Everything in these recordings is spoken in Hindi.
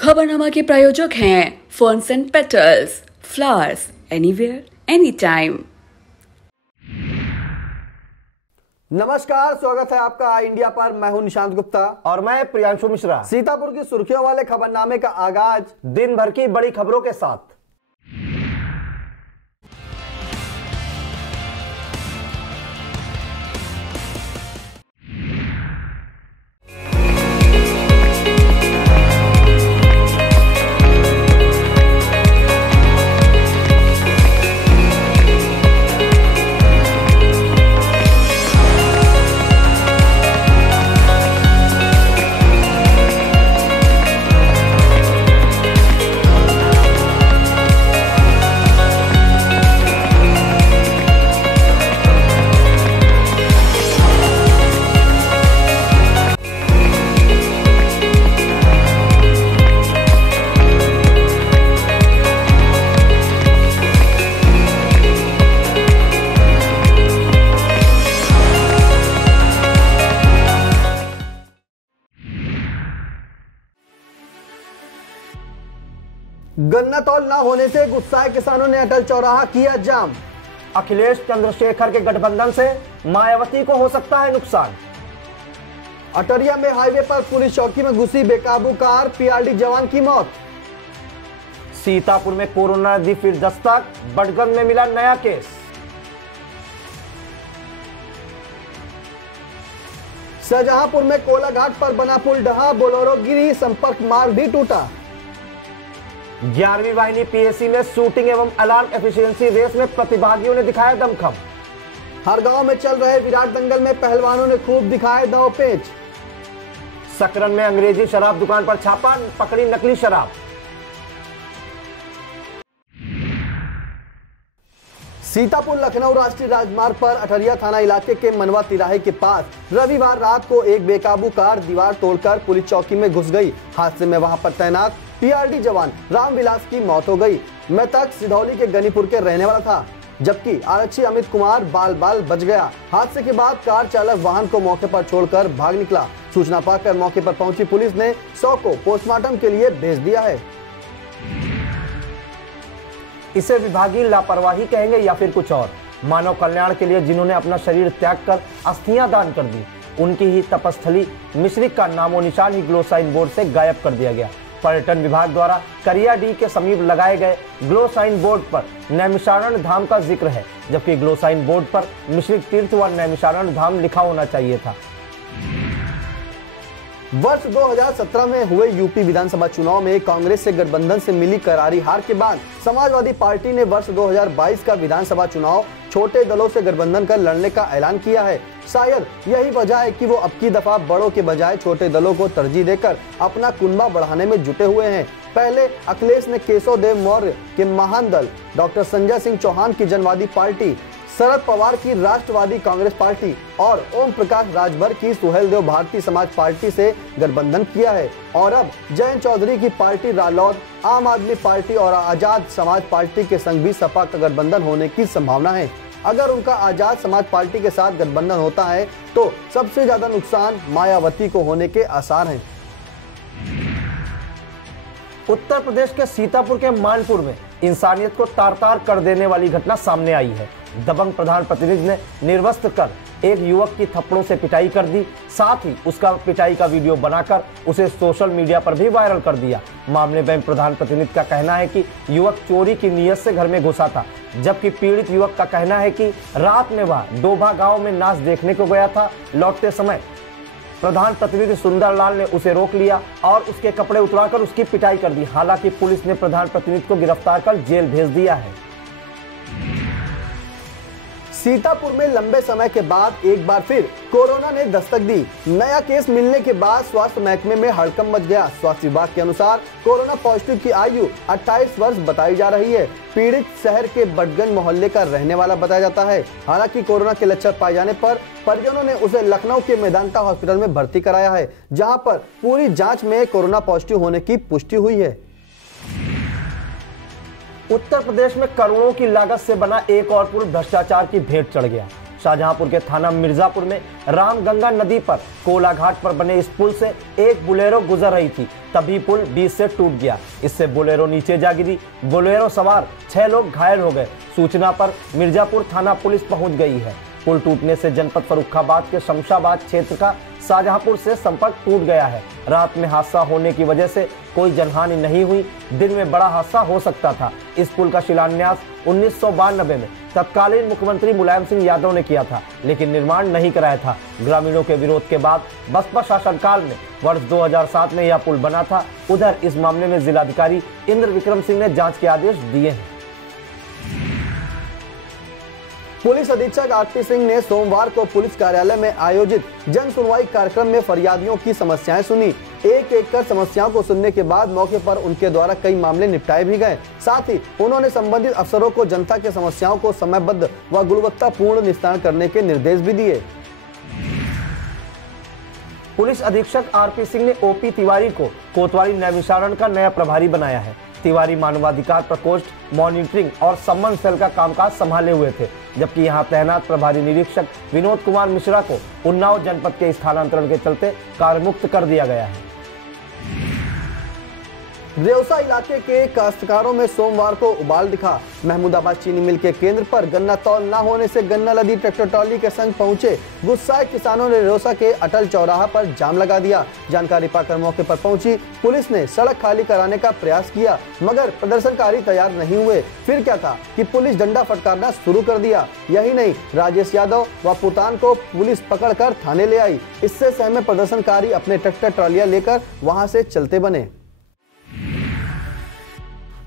खबरनामा के प्रायोजक हैं ferns and petals, flowers anywhere any time. नमस्कार, स्वागत है आपका इंडिया पर। मैं हूं निशांत गुप्ता और मैं प्रियांशु मिश्रा। सीतापुर की सुर्खियों वाले खबरनामे का आगाज दिन भर की बड़ी खबरों के साथ। गन्ना तौल न होने से गुस्साए किसानों ने अटल चौराहा किया जाम। अखिलेश चंद्रशेखर के गठबंधन से मायावती को हो सकता है नुकसान। अटरिया में हाईवे पर पुलिस चौकी में घुसी बेकाबू कार, पीआरडी जवान की मौत। सीतापुर में कोरोना दी फिर दस्तक, बडगम में मिला नया केस। शाहजहांपुर में कोलाघाट पर बना पुल ढहा, बोलेरो गिरी, संपर्क मार्ग भी टूटा। 11वीं वाहिनी पीएसी में शूटिंग एवं अलार्म एफिशिएंसी रेस में प्रतिभागियों ने दिखाया दमखम। हर गांव में चल रहे विराट दंगल में पहलवानों ने खूब दिखाए दांव पेच। सकरन में अंग्रेजी शराब दुकान पर छापा, पकड़ी नकली शराब। सीतापुर लखनऊ राष्ट्रीय राजमार्ग पर अठरिया थाना इलाके के मनवा तिराहे के पास रविवार रात को एक बेकाबू कार दीवार तोड़कर पुलिस चौकी में घुस गई। हादसे में वहां पर तैनात पीआरडी जवान रामविलास की मौत हो गई। मृतक सिधौली के गनीपुर के रहने वाला था, जबकि आरक्षी अमित कुमार बाल बच गया। हादसे के बाद कार चालक वाहन को मौके पर छोड़कर भाग निकला। सूचना पाकर मौके पर पहुंची पुलिस ने शव को पोस्टमार्टम के लिए भेज दिया है। इसे विभागीय लापरवाही कहेंगे या फिर कुछ और। मानव कल्याण के लिए जिन्होंने अपना शरीर त्याग कर अस्थियां दान कर दी, उनकी ही तपस्थली मिश्रिक का नामो निशान ही ग्लो साइन बोर्ड से गायब कर दिया गया। पर्यटन विभाग द्वारा करियाडीह के समीप लगाए गए ग्लो साइन बोर्ड पर नैमिषारण्य धाम का जिक्र है, जबकि ग्लो साइन बोर्ड पर मिश्रिक तीर्थ व नैमिषारण्य धाम लिखा होना चाहिए था। वर्ष 2017 में हुए यूपी विधानसभा चुनाव में कांग्रेस से गठबंधन से मिली करारी हार के बाद समाजवादी पार्टी ने वर्ष 2022 का विधानसभा चुनाव छोटे दलों से गठबंधन कर लड़ने का ऐलान किया है। शायद यही वजह है कि वो अब की दफा बड़ों के बजाय छोटे दलों को तरजीह देकर अपना कुनबा बढ़ाने में जुटे हुए हैं। पहले अखिलेश ने केशव देव मौर्य के महान दल, डॉक्टर संजय सिंह चौहान की जनवादी पार्टी, शरद पवार की राष्ट्रवादी कांग्रेस पार्टी और ओम प्रकाश राजभर की सुहेलदेव भारतीय समाज पार्टी से गठबंधन किया है। और अब जयंत चौधरी की पार्टी रालोद, आम आदमी पार्टी और आजाद समाज पार्टी के संग भी सपा का गठबंधन होने की संभावना है। अगर उनका आजाद समाज पार्टी के साथ गठबंधन होता है तो सबसे ज्यादा नुकसान मायावती को होने के आसार हैं। उत्तर प्रदेश के सीतापुर के मानपुर में इंसानियत को तार-तार कर देने वाली घटना सामने आई है। दबंग प्रधान प्रतिनिधि ने निर्वस्त्र कर एक युवक की थप्पड़ों से पिटाई कर दी, साथ ही उसका पिटाई का वीडियो बनाकर उसे सोशल मीडिया पर भी वायरल कर दिया। मामले में प्रधान प्रतिनिधि का कहना है कि युवक चोरी की नीयत से घर में घुसा था, जबकि पीड़ित युवक का कहना है कि रात में वह डोभा गांव में नाच देखने को गया था। लौटते समय प्रधान प्रतिनिधि सुंदरलाल ने उसे रोक लिया और उसके कपड़े उतराकर उसकी पिटाई कर दी। हालांकि पुलिस ने प्रधान प्रतिनिधि को गिरफ्तार कर जेल भेज दिया है। सीतापुर में लंबे समय के बाद एक बार फिर कोरोना ने दस्तक दी। नया केस मिलने के बाद स्वास्थ्य महकमे में हड़कंप मच गया। स्वास्थ्य विभाग के अनुसार कोरोना पॉजिटिव की आयु 28 वर्ष बताई जा रही है। पीड़ित शहर के बटगंज मोहल्ले का रहने वाला बताया जाता है। हालांकि कोरोना के लक्षण पाए जाने पर परिजनों ने उसे लखनऊ के मेदांता हॉस्पिटल में भर्ती कराया है, जहां पर पूरी जांच में कोरोना पॉजिटिव होने की पुष्टि हुई है। उत्तर प्रदेश में करोड़ों की लागत से बना एक और पुल भ्रष्टाचार की भेंट चढ़ गया। शाहजहांपुर के थाना मिर्जापुर में रामगंगा नदी पर कोला घाट पर बने इस पुल से एक बोलेरो गुजर रही थी, तभी पुल बीच से टूट गया। इससे बोलेरो नीचे जा गिरी। बोलेरो सवार 6 लोग घायल हो गए। सूचना पर मिर्जापुर थाना पुलिस पहुंच गई है। पुल टूटने से जनपद फर्रुखाबाद के शमशाबाद क्षेत्र का शाहजहांपुर से संपर्क टूट गया है। रात में हादसा होने की वजह से कोई जनहानि नहीं हुई। दिन में बड़ा हादसा हो सकता था। इस पुल का शिलान्यास 1992 में तत्कालीन मुख्यमंत्री मुलायम सिंह यादव ने किया था, लेकिन निर्माण नहीं कराया था। ग्रामीणों के विरोध के बाद बसपा शासनकाल में वर्ष 2007 में यह पुल बना था। उधर इस मामले में जिलाधिकारी इंद्र विक्रम सिंह ने जांच के आदेश दिए हैं। पुलिस अधीक्षक आरपी सिंह ने सोमवार को पुलिस कार्यालय में आयोजित जन सुनवाई कार्यक्रम में फरियादियों की समस्याएं सुनी। एक एक कर समस्याओं को सुनने के बाद मौके पर उनके द्वारा कई मामले निपटाए भी गए। साथ ही उन्होंने संबंधित अफसरों को जनता के समस्याओं को समयबद्ध व गुणवत्तापूर्ण निस्तारण करने के निर्देश भी दिए। पुलिस अधीक्षक आरपी सिंह ने ओपी तिवारी को कोतवाली नैमिषारण का नया प्रभारी बनाया है। तिवारी मानवाधिकार प्रकोष्ठ, मॉनिटरिंग और सम्मान सेल का कामकाज संभाले हुए थे, जबकि यहां तैनात प्रभारी निरीक्षक विनोद कुमार मिश्रा को उन्नाव जनपद के स्थानांतरण के चलते कार्यमुक्त कर दिया गया है। रेउसा इलाके के काश्तकारों में सोमवार को उबाल दिखा। महमूदाबाद चीनी मिल के केंद्र पर गन्ना तौल न होने से गन्ना लदी ट्रैक्टर ट्रॉली के संग पहुंचे गुस्साए किसानों ने रेउसा के अटल चौराहा पर जाम लगा दिया। जानकारी पाकर मौके पर पहुंची पुलिस ने सड़क खाली कराने का प्रयास किया, मगर प्रदर्शनकारी तैयार नहीं हुए। फिर क्या था कि पुलिस डंडा फटकारना शुरू कर दिया। यही नहीं, राजेश यादव व पुतान को पुलिस पकड़कर थाने ले आई। इससे सहमे प्रदर्शनकारी अपने ट्रैक्टर ट्रॉलियां लेकर वहां से चलते बने।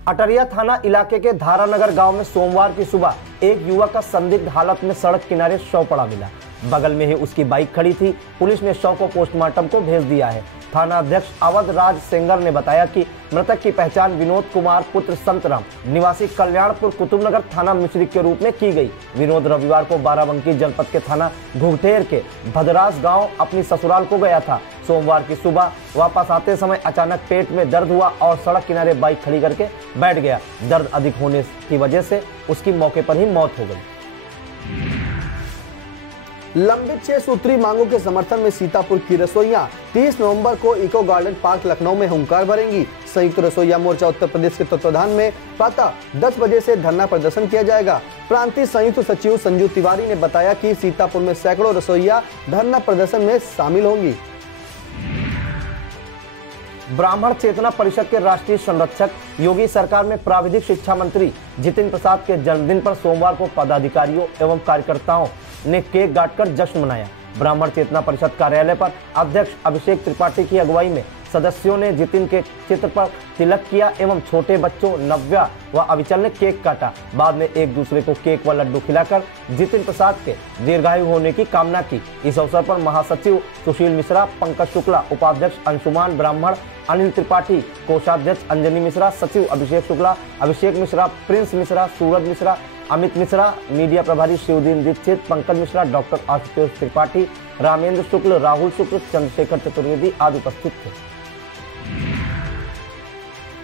अटरिया थाना इलाके के धारानगर गांव में सोमवार की सुबह एक युवक का संदिग्ध हालत में सड़क किनारे शव पड़ा मिला। बगल में ही उसकी बाइक खड़ी थी। पुलिस ने शव को पोस्टमार्टम को भेज दिया है। थाना अध्यक्ष अवध राज सेंगर ने बताया कि मृतक की पहचान विनोद कुमार पुत्र संतराम निवासी कल्याणपुर कुतुबनगर थाना मिश्रिक के रूप में की गई। विनोद रविवार को बाराबंकी जनपद के थाना घुघटेर के भदरास गांव अपनी ससुराल को गया था। सोमवार की सुबह वापस आते समय अचानक पेट में दर्द हुआ और सड़क किनारे बाइक खड़ी करके बैठ गया। दर्द अधिक होने की वजह से उसकी मौके पर ही मौत हो गई। लंबित 6 सूत्री मांगों के समर्थन में सीतापुर की रसोइयां 30 नवंबर को इको गार्डन पार्क लखनऊ में हुंकार भरेंगी। संयुक्त रसोइया मोर्चा उत्तर प्रदेश के तत्वाधान में प्रातः 10 बजे से धरना प्रदर्शन किया जाएगा। प्रांतीय संयुक्त सचिव संजू तिवारी ने बताया कि सीतापुर में सैकड़ों रसोइया धरना प्रदर्शन में शामिल होंगी। ब्राह्मण चेतना परिषद के राष्ट्रीय संरक्षक योगी सरकार में प्राविधिक शिक्षा मंत्री जितिन प्रसाद के जन्मदिन पर सोमवार को पदाधिकारियों एवं कार्यकर्ताओं ने केक काटकर जश्न मनाया। ब्राह्मण चेतना परिषद कार्यालय पर अध्यक्ष अभिषेक त्रिपाठी की अगुवाई में सदस्यों ने जितिन के चित्र पर तिलक किया एवं छोटे बच्चों नव्या व अविचल ने केक काटा। बाद में एक दूसरे को केक व लड्डू खिलाकर जितिन प्रसाद के दीर्घायु होने की कामना की। इस अवसर पर महासचिव सुशील मिश्रा, पंकज शुक्ला, उपाध्यक्ष अंशुमान ब्राह्मण, अनिल त्रिपाठी, कोषाध्यक्ष अंजनी मिश्रा, सचिव अभिषेक शुक्ला, अभिषेक मिश्रा, प्रिंस मिश्रा, सूरज मिश्रा, अमित मिश्रा, मीडिया प्रभारी शिवदीन दीक्षित, पंकज मिश्रा, डॉक्टर आशुतोष त्रिपाठी, रामेंद्र शुक्ल, राहुल शुक्ल, चंद्रशेखर चतुर्वेदी आदि उपस्थित थे।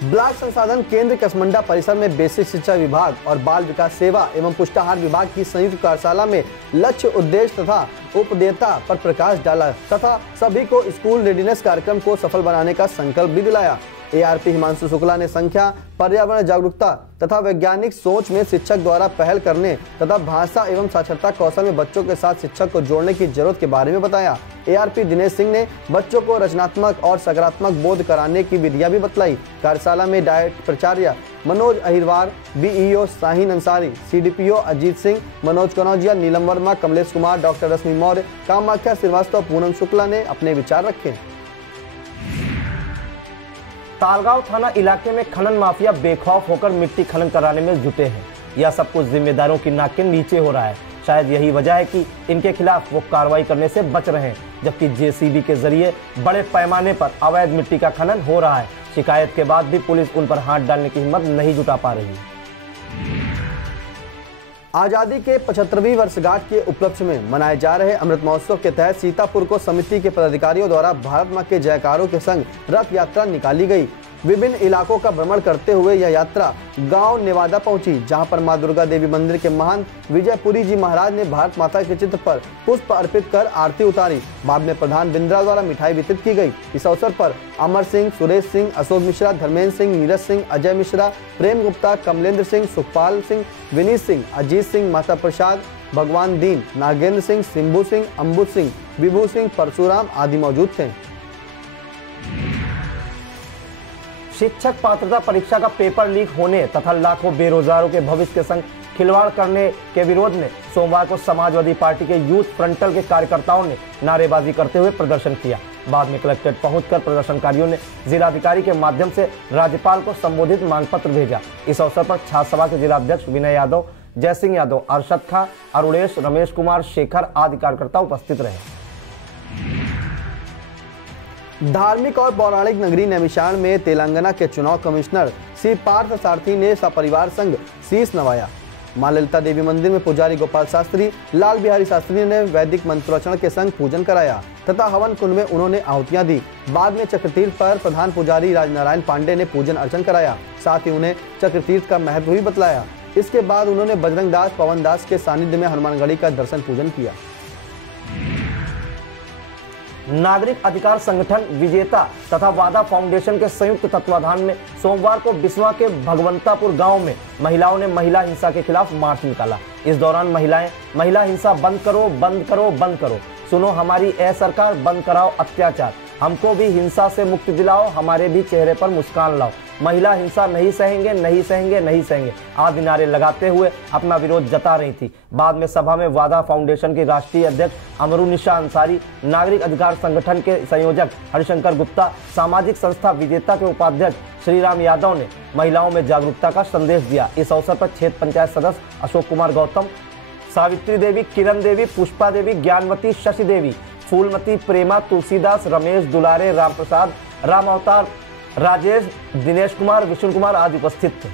ब्लॉक संसाधन केंद्र कसमंडा परिसर में बेसिक शिक्षा विभाग और बाल विकास सेवा एवं पुष्टाहार विभाग की संयुक्त कार्यशाला में लक्ष्य, उद्देश्य तथा उपदेयता पर प्रकाश डाला तथा सभी को स्कूल रेडीनेस कार्यक्रम को सफल बनाने का संकल्प भी दिलाया। एआरपी हिमांशु शुक्ला ने संख्या, पर्यावरण जागरूकता तथा वैज्ञानिक सोच में शिक्षक द्वारा पहल करने तथा भाषा एवं साक्षरता कौशल में बच्चों के साथ शिक्षक को जोड़ने की जरूरत के बारे में बताया। एआरपी दिनेश सिंह ने बच्चों को रचनात्मक और सकारात्मक बोध कराने की विधियां भी बतलाई। कार्यशाला में डायट प्राचार्य Manoj Ahirwar, BEO Shaheen Ansari, CDPO Ajit Singh, Manoj Kanaujia, Neelam Verma, Kamlesh Kumar, doctor रश्मि मौर्य, कामाख्या श्रीवास्तव, पूनम शुक्ला ने अपने विचार रखे। तालगांव थाना इलाके में खनन माफिया बेखौफ होकर मिट्टी खनन कराने में जुटे हैं। यह सब कुछ जिम्मेदारों की नाक के नीचे हो रहा है। शायद यही वजह है कि इनके खिलाफ वो कार्रवाई करने से बच रहे हैं, जबकि जेसीबी के जरिए बड़े पैमाने पर अवैध मिट्टी का खनन हो रहा है। शिकायत के बाद भी पुलिस उन पर हाथ डालने की हिम्मत नहीं जुटा पा रही है। आजादी के 75वीं वर्षगांठ के उपलक्ष्य में मनाए जा रहे अमृत महोत्सव के तहत सीतापुर को समिति के पदाधिकारियों द्वारा भारत मां के जयकारों के संग रथ यात्रा निकाली गई। विभिन्न इलाकों का भ्रमण करते हुए यह यात्रा गांव नेवादा पहुंची, जहां पर मां दुर्गा देवी मंदिर के महंत विजयपुरी जी महाराज ने भारत माता के चित्र पर पुष्प अर्पित कर आरती उतारी। बाद में प्रधान बिंद्रा द्वारा मिठाई वितरित की गई। इस अवसर पर अमर सिंह, सुरेश सिंह, अशोक मिश्रा, धर्मेंद्र सिंह, नीरज सिंह, अजय मिश्रा, प्रेम गुप्ता, कमलेंद्र सिंह, सुखपाल सिंह, विनीत सिंह, अजीत सिंह, माता प्रसाद, भगवान दीन, नागेंद्र सिंह, सिंबू सिंह, अम्बुज सिंह, विभू सिंह, परशुराम आदि मौजूद थे। शिक्षक पात्रता परीक्षा का पेपर लीक होने तथा लाखों बेरोजगारों के भविष्य के संग खिलवाड़ करने के विरोध में सोमवार को समाजवादी पार्टी के यूथ फ्रंटल के कार्यकर्ताओं ने नारेबाजी करते हुए प्रदर्शन किया। बाद में कलेक्ट्रेट पहुंचकर प्रदर्शनकारियों ने जिलाधिकारी के माध्यम से राज्यपाल को संबोधित मांग पत्र भेजा। इस अवसर पर छात्र सभा के जिलाध्यक्ष विनय यादव, जयसिंह यादव, अरशद खां, अरुणेश, रमेश कुमार, शेखर आदि कार्यकर्ता उपस्थित रहे। धार्मिक और पौराणिक नगरी नैमिषारण्य में तेलंगाना के चुनाव कमिश्नर श्री पार्थ सारथी ने सपरिवार संग शीश नवाया। मां ललिता देवी मंदिर में पुजारी गोपाल शास्त्री, लाल बिहारी शास्त्री ने वैदिक मंत्रोच्चारण के संग पूजन कराया तथा हवन कुंड में उन्होंने आहुतियां दी। बाद में चक्रतीर्थ पर प्रधान पुजारी राजनारायण पांडे ने पूजन अर्चन कराया, साथ ही उन्हें चक्रतीर्थ का महत्व भी बतलाया। इसके बाद उन्होंने बजरंग दास, पवन दास के सानिध्य में हनुमानगढ़ी का दर्शन पूजन किया। नागरिक अधिकार संगठन विजेता तथा वादा फाउंडेशन के संयुक्त तत्वाधान में सोमवार को बिस्वा के भगवंतापुर गांव में महिलाओं ने महिला हिंसा के खिलाफ मार्च निकाला। इस दौरान महिलाएं महिला हिंसा बंद करो, बंद करो, बंद करो, सुनो हमारी ए सरकार, बंद कराओ अत्याचार, हमको भी हिंसा से मुक्ति दिलाओ, हमारे भी चेहरे पर मुस्कान लाओ, महिला हिंसा नहीं सहेंगे, नहीं सहेंगे, नहीं सहेंगे आदि नारे लगाते हुए अपना विरोध जता रही थी। बाद में सभा में वादा फाउंडेशन की राष्ट्रीय अध्यक्ष अमरुनिशा अंसारी, नागरिक अधिकार संगठन के संयोजक हरिशंकर गुप्ता, सामाजिक संस्था विजेता के उपाध्यक्ष श्रीराम यादव ने महिलाओं में जागरूकता का संदेश दिया। इस अवसर पर क्षेत्र पंचायत सदस्य अशोक कुमार गौतम, सावित्री देवी, किरण देवी, पुष्पा देवी, ज्ञानवती, शशि देवी, फूलमती, प्रेमा, तुलसीदास, रमेश, दुलारे, राम प्रसाद, राम अवतार, राजेश, दिनेश कुमार, विष्णु कुमार आदि उपस्थित थे।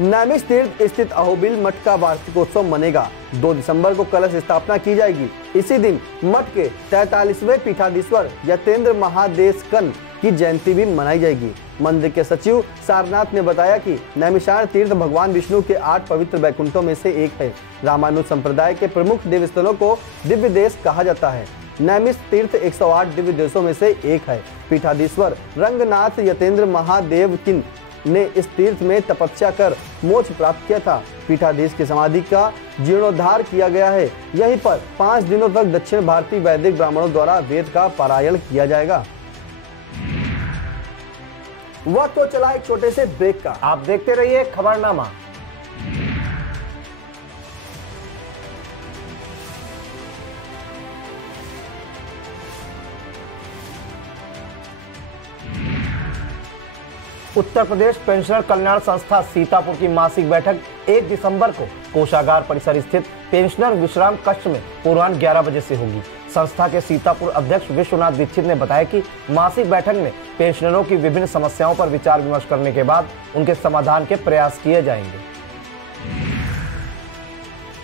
नैमिष तीर्थ स्थित अहोबिल मठ का वार्षिकोत्सव मनेगा। 2 दिसंबर को कलश स्थापना की जाएगी। इसी दिन मठ के 43वें पीठाधीश्वर यतेंद्र महादेशकन की जयंती भी मनाई जाएगी। मंदिर के सचिव सारनाथ ने बताया कि नैमिषारण्य तीर्थ भगवान विष्णु के 8 पवित्र वैकुंठों में से एक है। रामानुज संप्रदाय के प्रमुख देवस्थलों को दिव्य देश कहा जाता है। नैमिष तीर्थ 108 दिव्य देशों में से एक है। पीठाधीश्वर रंगनाथ यतेंद्र महादेवकिन ने इस तीर्थ में तपस्या कर मोक्ष प्राप्त किया था। पीठाधीश की समाधि का जीर्णोद्धार किया गया है। यहीं पर 5 दिनों तक दक्षिण भारतीय वैदिक ब्राह्मणों द्वारा वेद का पारायण किया जाएगा। वक्त तो चला एक छोटे से ब्रेक का। आप देखते रहिए खबरनामा। उत्तर प्रदेश पेंशनर कल्याण संस्था सीतापुर की मासिक बैठक 1 दिसंबर को कोषागार परिसर स्थित पेंशनर विश्राम कक्ष में पूर्वाह्न 11 बजे से होगी। संस्था के सीतापुर अध्यक्ष विश्वनाथ दीक्षित ने बताया कि मासिक बैठक में पेंशनरों की विभिन्न समस्याओं पर विचार विमर्श करने के बाद उनके समाधान के प्रयास किए जाएंगे।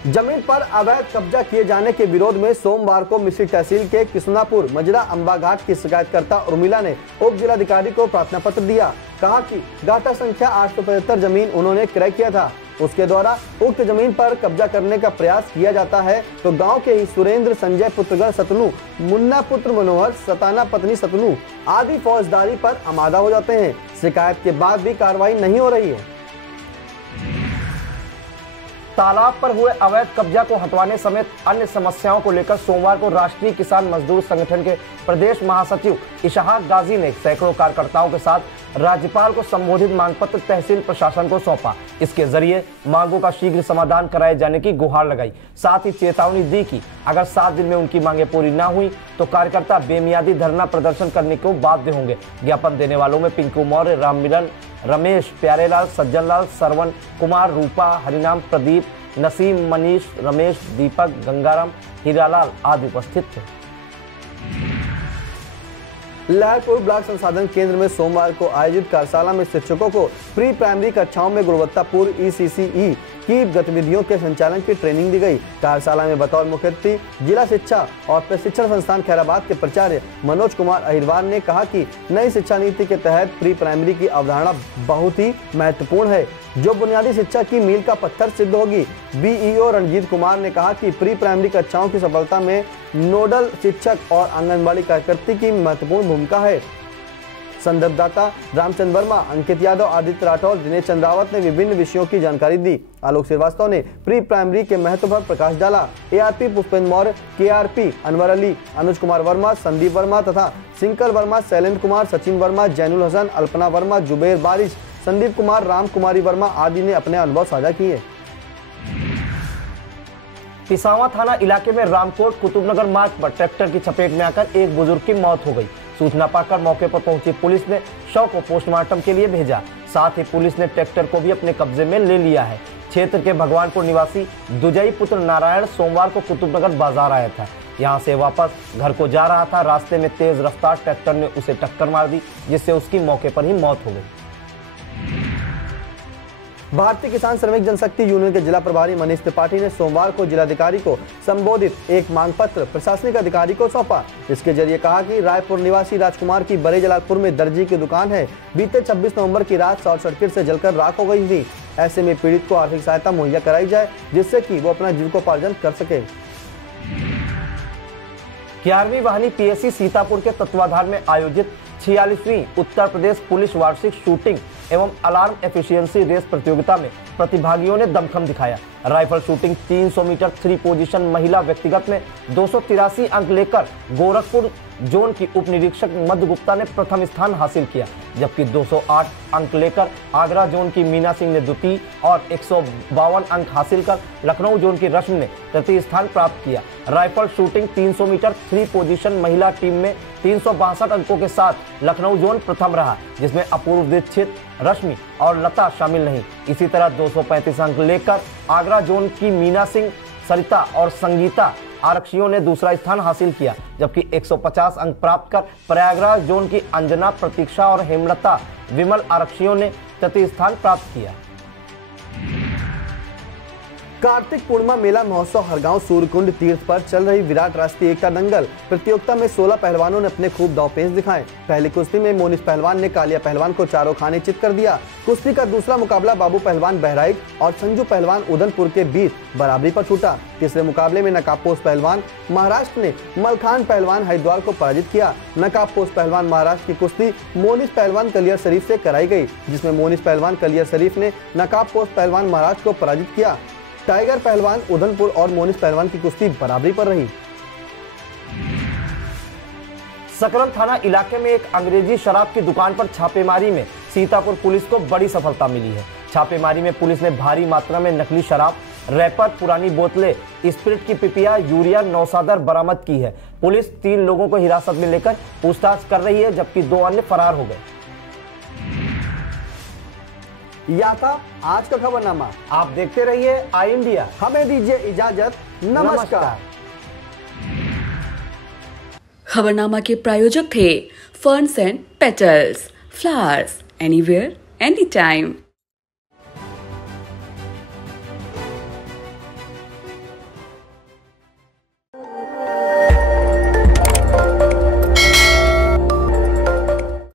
जमीन पर अवैध कब्जा किए जाने के विरोध में सोमवार को मिश्री तहसील के किस्नापुर मजरा अंबा घाट की शिकायतकर्ता उर्मिला ने उप जिलाधिकारी को प्रार्थना पत्र दिया। कहा कि घाटा संख्या 875 जमीन उन्होंने क्रय किया था, उसके द्वारा उक्त जमीन पर कब्जा करने का प्रयास किया जाता है तो गांव के ही सुरेंद्र, संजय पुत्रगण सतनु, मुन्ना पुत्र मनोहर, सताना पत्नी सतनु आदि फौजदारी पर आमादा हो जाते हैं। शिकायत के बाद भी कार्रवाई नहीं हो रही है। तालाब पर हुए अवैध कब्जा को हटवाने समेत अन्य समस्याओं को लेकर सोमवार को राष्ट्रीय किसान मजदूर संगठन के प्रदेश महासचिव इशहाक गाजी ने सैकड़ों कार्यकर्ताओं के साथ राज्यपाल को संबोधित मांग पत्र तहसील प्रशासन को सौंपा। इसके जरिए मांगों का शीघ्र समाधान कराए जाने की गुहार लगाई। साथ ही चेतावनी दी कि अगर 7 दिन में उनकी मांगे पूरी न हुई तो कार्यकर्ता बेमियादी धरना प्रदर्शन करने को बाध्य होंगे। ज्ञापन देने वालों में पिंकू मौर्य, राम मिलन, रमेश, प्यारेलाल, सज्जनलाल, सरवन कुमार, रूपा, हरिनाम, प्रदीप, नसीम, मनीष, रमेश, दीपक, गंगाराम, हीरालाल आदि उपस्थित थे। लहरपुर ब्लॉक संसाधन केंद्र में सोमवार को आयोजित कार्यशाला में शिक्षकों को प्री प्राइमरी कक्षाओं में गुणवत्तापूर्ण ECCE की गतिविधियों के संचालन की ट्रेनिंग दी गई। कार्यशाला में बतौर मुख्य अतिथि जिला शिक्षा और प्रशिक्षण संस्थान खैराबाद के प्राचार्य मनोज कुमार अहिरवार ने कहा कि नई शिक्षा नीति के तहत प्री प्राइमरी की अवधारणा बहुत ही महत्वपूर्ण है, जो बुनियादी शिक्षा की मील का पत्थर सिद्ध होगी। BEO रणजीत कुमार ने कहा कि प्री प्राइमरी कक्षाओं की सफलता में नोडल शिक्षक और आंगनबाड़ी कार्यकर्ता की महत्वपूर्ण भूमिका है। संदर्भदाता रामचंद्र वर्मा, अंकित यादव, आदित्य राठौर, दिनेश चंद्रावत ने विभिन्न विषयों की जानकारी दी। आलोक श्रीवास्तव ने प्री प्राइमरी के महत्व पर प्रकाश डाला। ARP पुष्पेंद्र मौर्य, KRP अनवर अली, अनुज कुमार वर्मा, संदीप वर्मा तथा सिंकर वर्मा, शैलेंद्र कुमार, सचिन वर्मा, जैनुल हसन, अल्पना वर्मा, जुबेर बारिश, संदीप कुमार, राम कुमारी वर्मा आदि ने अपने अनुभव साझा किए। पिसावा थाना इलाके में रामकोट कुतुबनगर मार्ग पर ट्रैक्टर की चपेट में आकर एक बुजुर्ग की मौत हो गई। सूचना पाकर मौके पर पहुंची पुलिस ने शव को पोस्टमार्टम के लिए भेजा। साथ ही पुलिस ने ट्रैक्टर को भी अपने कब्जे में ले लिया है। क्षेत्र के भगवानपुर निवासी दुजई पुत्र नारायण सोमवार को कुतुबनगर बाजार आया था। यहां से वापस घर को जा रहा था। रास्ते में तेज रफ्तार ट्रैक्टर ने उसे टक्कर मार दी, जिससे उसकी मौके पर ही मौत हो गई। भारतीय किसान श्रमिक जनशक्ति यूनियन के जिला प्रभारी मनीष त्रिपाठी ने सोमवार को जिलाधिकारी को संबोधित एक मांग पत्र प्रशासनिक अधिकारी को सौंपा। इसके जरिए कहा कि रायपुर निवासी राजकुमार की बड़े जलालपुर में दर्जी की दुकान है। बीते 26 नवंबर की रात शॉर्ट सर्किट से जलकर राख हो गई थी। ऐसे में पीड़ित को आर्थिक सहायता मुहैया कराई जाए, जिससे कि वो अपना जीविकोपार्जन कर सके। 11वीं वाहिनी PSC सीतापुर के तत्वाधान में आयोजित 46वीं उत्तर प्रदेश पुलिस वार्षिक शूटिंग एवं अलार्म एफिशिएंसी रेस प्रतियोगिता में प्रतिभागियों ने दमखम दिखाया। राइफल शूटिंग 300 मीटर 3 पोजीशन महिला व्यक्तिगत में 283 अंक लेकर गोरखपुर जोन की उप निरीक्षक मध्य गुप्ता ने प्रथम स्थान हासिल किया, जबकि 208 अंक लेकर आगरा जोन की मीना सिंह ने द्वितीय और 152 अंक हासिल कर लखनऊ जोन की रश्मि ने तृतीय स्थान प्राप्त किया। राइफल शूटिंग 300 मीटर 3 पोजीशन महिला टीम में 362 अंकों के साथ लखनऊ जोन प्रथम रहा, जिसमें अपूर्व दीक्षित, रश्मि और लता शामिल नहीं। इसी तरह 235 अंक लेकर आगरा जोन की मीना सिंह, सरिता और संगीता आरक्षियों ने दूसरा स्थान हासिल किया, जबकि 150 अंक प्राप्त कर प्रयागराज जोन की अंजना, प्रतीक्षा और हेमलता विमल आरक्षियों ने तृतीय स्थान प्राप्त किया। कार्तिक पूर्णिमा मेला महोत्सव हरगांव सूर्यकुंड तीर्थ पर चल रही विराट राष्ट्रीय एकता दंगल प्रतियोगिता में 16 पहलवानों ने अपने खूब दांवपेच दिखाए। पहली कुश्ती में मोनिश पहलवान ने कालिया पहलवान को चारों खाने चित कर दिया। कुश्ती का दूसरा मुकाबला बाबू पहलवान बहराइच और संजू पहलवान उदनपुर के बीच बराबरी पर छूटा। तीसरे मुकाबले में नकाबपोश पहलवान महाराष्ट्र ने मलखान पहलवान हरिद्वार को पराजित किया। नकाबपोश पहलवान महाराष्ट्र की कुश्ती मोनिश पहलवान कलियर शरीफ से कराई गई, जिसमें मोनिश पहलवान कलियर शरीफ ने नकाबपोश पहलवान महाराष्ट्र को पराजित किया। टाइगर पहलवान उदनपुर और मोनिश पहलवान की कुश्ती बराबरी पर रही। सकरन थाना इलाके में एक अंग्रेजी शराब की दुकान पर छापेमारी में सीतापुर पुलिस को बड़ी सफलता मिली है। छापेमारी में पुलिस ने भारी मात्रा में नकली शराब, रैपर, पुरानी बोतलें, स्पिरिट की पिपिया, यूरिया, नौसादर बरामद की है। पुलिस 3 लोगों को हिरासत में लेकर पूछताछ कर रही है, जबकि 2 अन्य फरार हो गए। यह था आज का खबरनामा। आप देखते रहिए आई इंडिया। हमें दीजिए इजाजत। नमस्कार। खबरनामा के प्रायोजक थे ferns and petals, flowers anywhere any time.